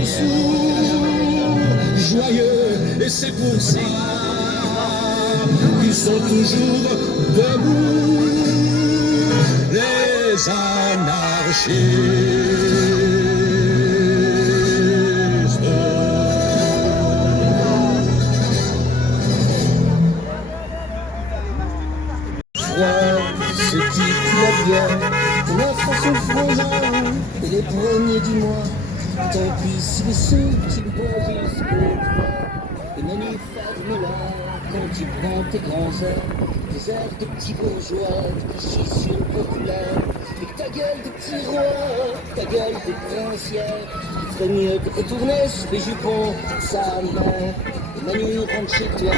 des sous, joyeux, et c'est pour ça qu'ils sont toujours debout, les anarchistes. Ce qui clope bien, notre son frangin, et les premiers du mois, tant pis si les ceux qui le voient jusqu'au toit. Les manifestes là, quand tu prends tes grands airs, des airs de petits bourgeois, de chissures populaires, et que ta gueule de petit roi, ta gueule de princière, il ferait mieux de retourner sous les jupons de sa mère. Et Manu rentre chez toi,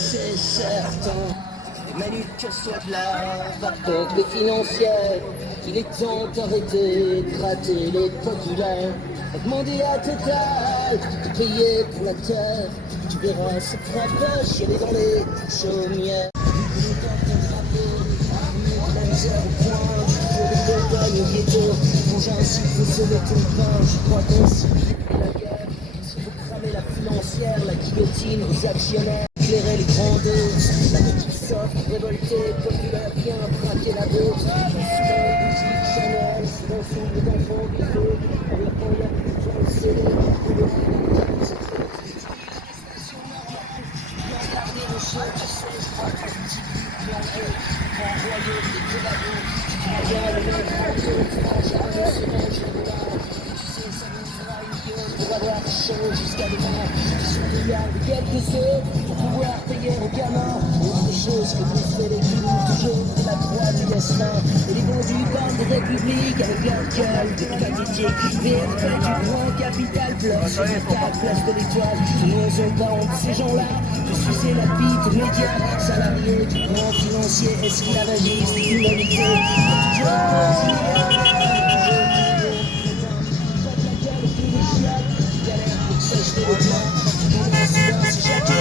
c'est certain. Manu, que soit de la patente les financières, il est temps d'arrêter de gratter les populaires. Demander à Total de payer pour la terre, tu verras ce frappage chialer dans les chaumières. La misère au point, tu fais des Bourgognes au ghetto, frangin s'il faut sauver ton pain, je crois qu'on s'y la guerre. S'il faut cramer la financière, la guillotine aux actionnaires, éclairer les grandeuses, la petite sorte révoltée, populaire bien braquer la dose. Souvent musique Chanel, souvent sombre d'enfants bisous, avec quand il y a plus de gens scellés, pour le final, c'est trop difficile. Regardez le show, tu sais, je crois que le petit planqué, renvoyé des cavaliers, regarde le mec rentré, frangin, c'est bon, je vais là. Ça nous fera une gueule pour avoir chaud jusqu'à demain. Sur des milliards de guettes de ceux pour pouvoir payer aux gamins. Voir des choses que vous faites les clous, toujours de la droite du destin. Et les bons du banc de République avec leur gueule de pathétique. VFP du grand capital bloc sur la place de l'Étoile. Nous n'osons pas honte ces gens-là de sucer la bite aux médias. Salariés du grand financier, esclavagistes, humanité. S'acheter le plan, on a soudain si chacun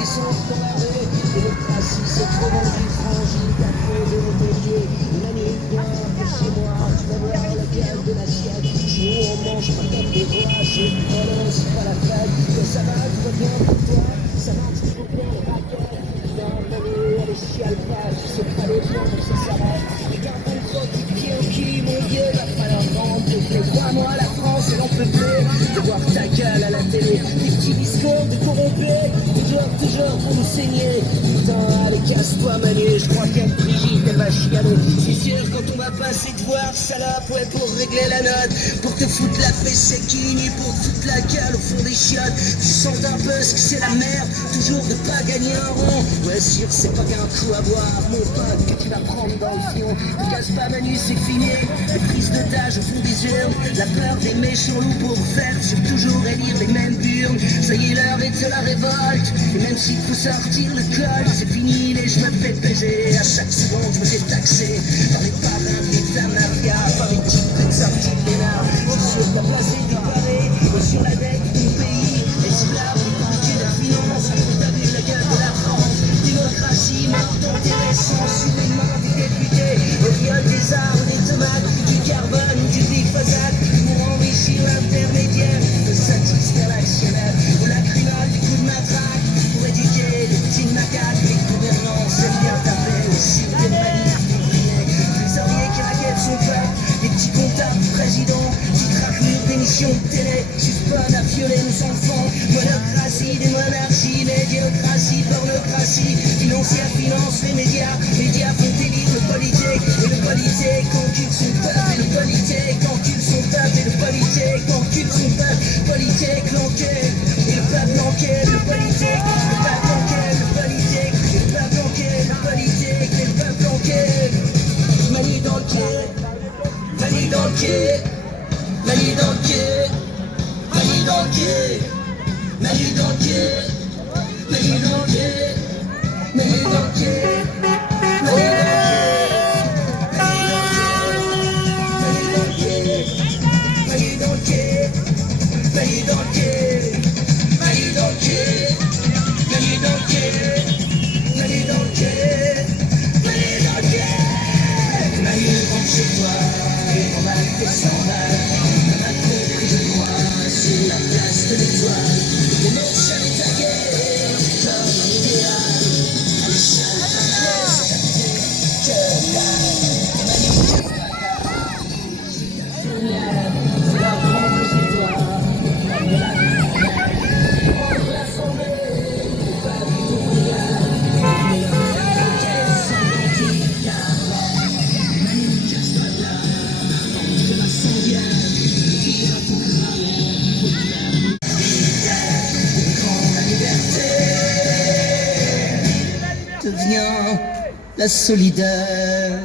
ils sont dans la rue, démocratie c'est trop vendu, frangine, t'as fait de rébellier, la nuit vient que chez moi, tu vas voir la gueule de l'assiette, chez nous on mange pas comme des rois, chez nous c'est pas la fête, mais ça va, tout va bien pour toi, ça marche toujours bien les raquettes, dans la nuit elle est chiale pas, tu sais pas les gens, ça s'arrête, et garde un gros coup de pied au cul, mon vieux, va falloir rentrer, crois-moi la France elle en peut plus, de voir ta gueule à la télé, des petits discours de corrompés, toujours pour nous saigner. Putain, allez casse-toi Manu, je crois qu'elle Brigitte elle va chialer. C'est sûr quand on va passer te voir salope, ouais pour régler la note, pour te foutre la paix séquine et pour foutre la gueule au fond des chiottes. Tu sens un peu ce que c'est la merde, toujours de pas gagner un rond. Ouais sûr c'est pas qu'un coup à boire, mon pote que tu vas prendre dans le fion. Ne casse pas Manu c'est fini, les prises d'otages au fond des urnes, la peur des méchants loups pour faire, c'est toujours élire les mêmes burnes. Ça y est l'heure est de la révolte, et même s'il faut sortir le col, c'est fini les je me fais baiser. À chaque seconde je me fais taxer par les parrains de l'État mafia, par les types de sortie de l'énarque. Sur la place du Paris, et sur la dette du pays, et c'est là où le budget de la finance, t'as vu la gueule de la France. Démocratie, morte intéressant sous les mains des députés, au viol des arbres, des tomates, du carbone, du glyphosate, pour enrichir l'intermédiaire, de satisfaire l'actionnaire, ou la crinolle du coup de matraque, pour éduquer les petits macaques. Les gouvernants aiment bien taper aussi des magnifiques ouvriers, trésoriers qui raquettent son peuple, les petits comptables du président, qui traquent leurs émissions de télé, suspendent à violer nos enfants. Monocratie, des monarchies, médiocratie, pornocratie, financière finance les médias, médias font élire le politique, et le politique encule son peuple, et le politique encule son peuple, et le politique encule son peuple, politique l'enquête, et le peuple l'enquête, le politique, le peuple l'enquête, le politique, et le peuple l'enquête, le politique, et le peuple l'enquête. Manie dans le quai, manie dans le quai, manie dans le quai, manie dans le quai, manie dans le quai, de l'étoile. L'émotion est à guerre, comme un idéal. L'échelle est à clé, c'est que dalle. Manifeste la grande victoire, de la vie, on l'a sauvée, pas du tout régal. Meilleure caisse sans anti-car, manifeste de la sanguine, qui a tout cramé. Quand la liberté devient la solidaire.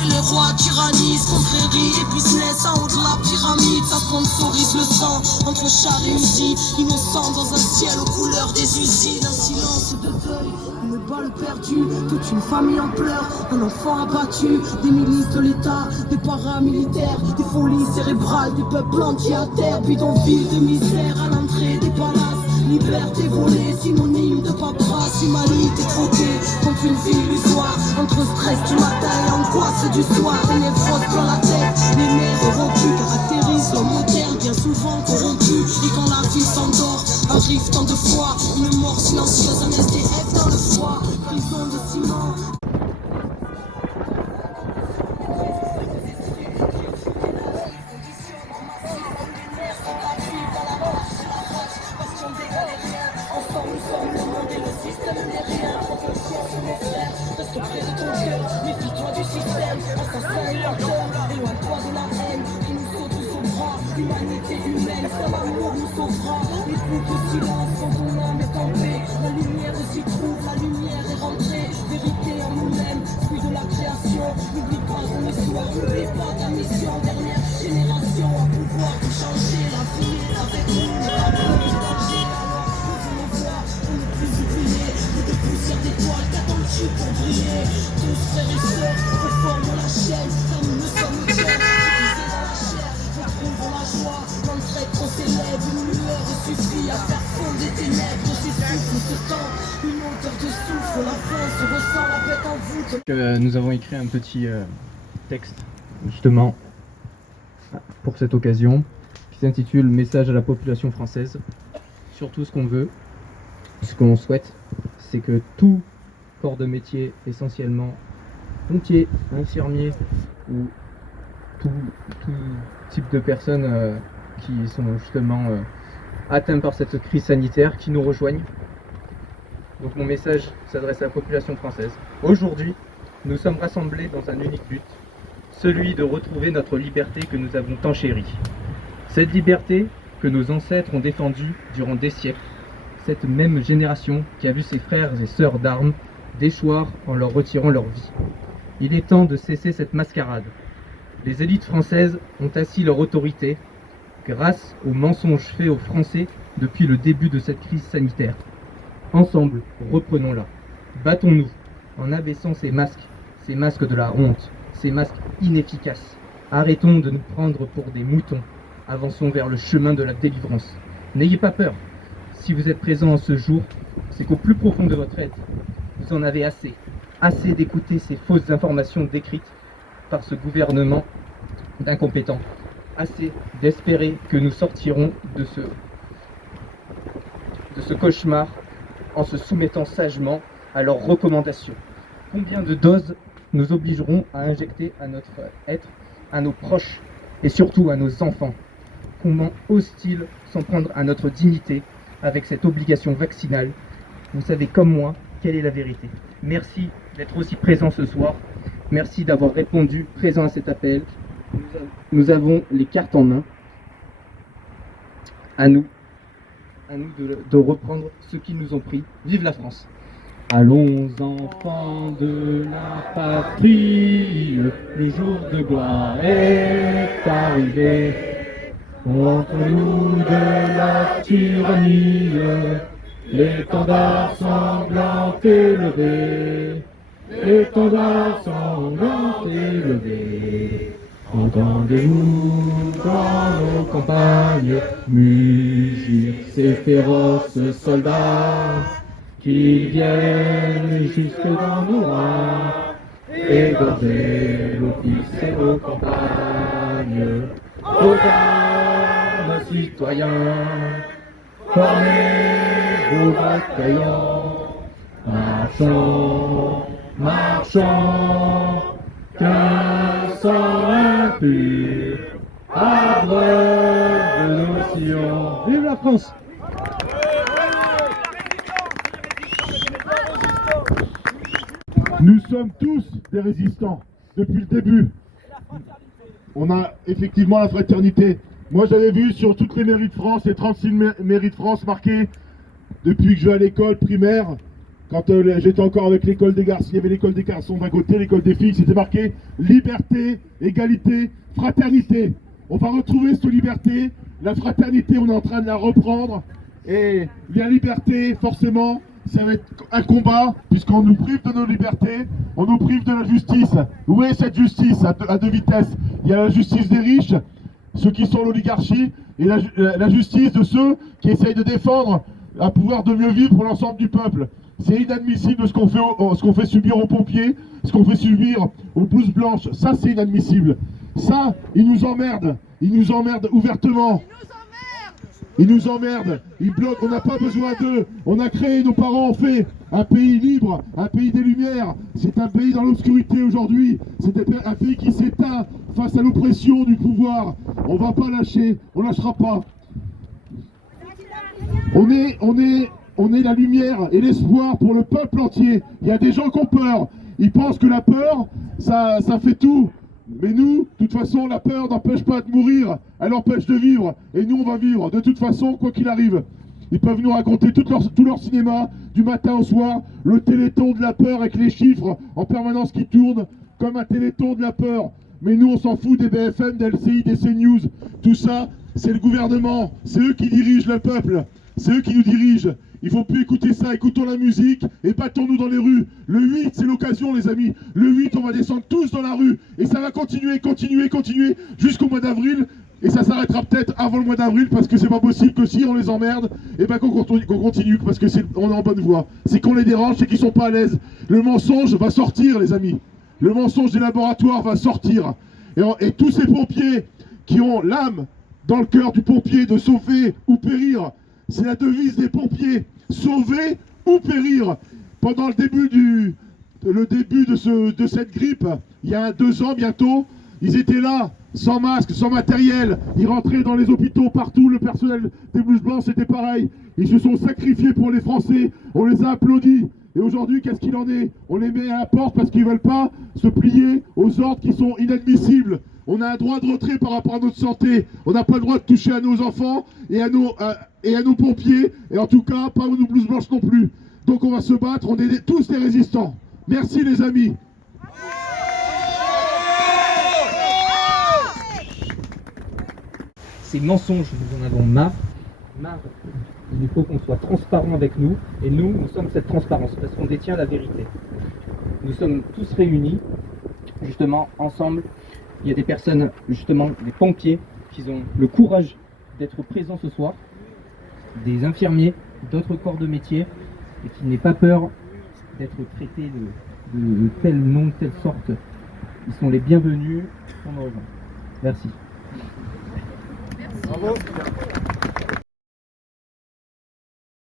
Les rois tyrannisent, confréries et business en haut de la pyramide. Ça sponsorise le sang entre chars et usines. Innocents dans un ciel aux couleurs des usines. Un silence de deuil, une balle perdue. Toute une famille en pleurs, un enfant abattu. Des milices de l'État, des paramilitaires. Des folies cérébrales, des peuples entiers à terre. Bidonville de misère à l'entrée des palaces. Liberté volée, synonyme de paperasse. Humanité troquée contre une vie illusoire. Entre stress du matin et angoisse du soir. Des névroses plein la tête, les nerfs rompus caractérisent l'homme moderne, bien souvent corrompu. Et quand la vie s'endort, arrive tant de fois une mort silencieuse, un SDF dans le froid. Prison de ciment. L'humanité humaine, seul amour nous sauvera. Les coups de silence quand ton âme est campée. La lumière s'y trouve, la lumière est rentrée. Vérité en nous-mêmes, fruit de la création. N'oublie pas ton histoire, n'oublie pas ta mission. Dernière génération à pouvoir s'élève, une lueur suffit à faire fondre des ténèbres. Ces souffles se tend, une hauteur de souffle, la France ressent la bête en voûte. Nous avons écrit un petit texte justement pour cette occasion qui s'intitule Message à la population française. Surtout ce qu'on veut, ce qu'on souhaite, c'est que tout corps de métier, essentiellement pompier, infirmier ou tout type de personnes qui sont justement atteints par cette crise sanitaire, qui nous rejoignent. Donc mon message s'adresse à la population française. Aujourd'hui, nous sommes rassemblés dans un unique but, celui de retrouver notre liberté que nous avons tant chérie. Cette liberté que nos ancêtres ont défendue durant des siècles, cette même génération qui a vu ses frères et sœurs d'armes déchoir en leur retirant leur vie. Il est temps de cesser cette mascarade. Les élites françaises ont assis leur autorité grâce aux mensonges faits aux Français depuis le début de cette crise sanitaire. Ensemble, reprenons-la. Battons-nous en abaissant ces masques de la honte, ces masques inefficaces. Arrêtons de nous prendre pour des moutons. Avançons vers le chemin de la délivrance. N'ayez pas peur. Si vous êtes présent en ce jour, c'est qu'au plus profond de votre être, vous en avez assez. Assez d'écouter ces fausses informations décrites par ce gouvernement d'incompétents. Assez d'espérer que nous sortirons de ce cauchemar en se soumettant sagement à leurs recommandations. Combien de doses nous obligeront à injecter à notre être, à nos proches et surtout à nos enfants? Comment osent-ils s'en prendre à notre dignité avec cette obligation vaccinale? Vous savez comme moi quelle est la vérité. Merci d'être aussi présent ce soir. Merci d'avoir répondu présent à cet appel. Nous avons les cartes en main. À nous de reprendre ce qu'ils nous ont pris. Vive la France! Allons enfants de la patrie, le jour de gloire est arrivé. Contre nous de la tyrannie, l'étendard sanglant élevé, l'étendard sanglant élevé. Entendez-vous dans nos campagnes mugir ces féroces soldats, qu'ils viennent jusque dans nos rangs, égorger l'office et nos campagnes. Aux armes, citoyens, formez vos bataillons, marchons, marchons, qu'un sang impur abreuve nos sillons. Vive la France! Nous sommes tous des résistants, depuis le début. On a effectivement la fraternité. Moi j'avais vu sur toutes les mairies de France, les 36 mairies de France marquées, depuis que je vais à l'école primaire, quand j'étais encore avec l'école des garçons, il y avait l'école des garçons d'un côté, l'école des filles, c'était marqué liberté, égalité, fraternité. On va retrouver cette liberté, la fraternité on est en train de la reprendre, et la liberté forcément, ça va être un combat, puisqu'on nous prive de nos libertés, on nous prive de la justice. Où est cette justice à deux vitesses? Il y a la justice des riches, ceux qui sont l'oligarchie, et la justice de ceux qui essayent de défendre un pouvoir de mieux vivre pour l'ensemble du peuple. C'est inadmissible ce qu'on fait subir aux pompiers, ce qu'on fait subir aux blouses blanches. Ça, c'est inadmissible. Ça, ils nous emmerdent ouvertement. Ils nous emmerdent, ils bloquent, on n'a pas besoin d'eux. On a créé, nos parents ont fait un pays libre, un pays des lumières. C'est un pays dans l'obscurité aujourd'hui. C'est un pays qui s'éteint face à l'oppression du pouvoir. On va pas lâcher, on lâchera pas. On est la lumière et l'espoir pour le peuple entier. Il y a des gens qui ont peur. Ils pensent que la peur, ça fait tout. Mais nous, de toute façon, la peur n'empêche pas de mourir, elle empêche de vivre. Et nous, on va vivre, de toute façon, quoi qu'il arrive. Ils peuvent nous raconter tout leur cinéma, du matin au soir, le téléthon de la peur avec les chiffres en permanence qui tournent, comme un téléthon de la peur. Mais nous, on s'en fout des BFM, des LCI, des CNews. Tout ça, c'est le gouvernement, c'est eux qui dirigent le peuple, c'est eux qui nous dirigent. Il ne faut plus écouter ça, écoutons la musique et battons-nous dans les rues. Le 8, c'est l'occasion les amis. Le 8, on va descendre tous dans la rue. Et ça va continuer jusqu'au mois d'avril. Et ça s'arrêtera peut-être avant le mois d'avril parce que c'est pas possible que si on les emmerde, et ben qu'on continue parce que on est en bonne voie. C'est qu'on les dérange, c'est qu'ils sont pas à l'aise. Le mensonge va sortir, les amis. Le mensonge des laboratoires va sortir. Et tous ces pompiers qui ont l'âme dans le cœur du pompier de sauver ou périr, c'est la devise des pompiers, sauver ou périr. Pendant le début de cette grippe, il y a 2 ans bientôt, ils étaient là, sans masque, sans matériel, ils rentraient dans les hôpitaux partout, le personnel des Blouses Blanches c'était pareil, ils se sont sacrifiés pour les Français, on les a applaudis, et aujourd'hui qu'est-ce qu'il en est? On les met à la porte parce qu'ils ne veulent pas se plier aux ordres qui sont inadmissibles. On a un droit de retrait par rapport à notre santé, on n'a pas le droit de toucher à nos enfants et à nos pompiers, et en tout cas pas aux Blouses Blanches non plus. Donc on va se battre, on est tous des résistants. Merci les amis. Ces mensonges, nous en avons marre. Il faut qu'on soit transparent avec nous, et nous sommes cette transparence, parce qu'on détient la vérité. Nous sommes tous réunis, justement, ensemble. Il y a des personnes, justement, des pompiers, qui ont le courage d'être présents ce soir, des infirmiers, d'autres corps de métier, et qui n'aient pas peur d'être traités de tel nom, de telle sorte. Ils sont les bienvenus pour nos rejoindre. Merci. Bravo.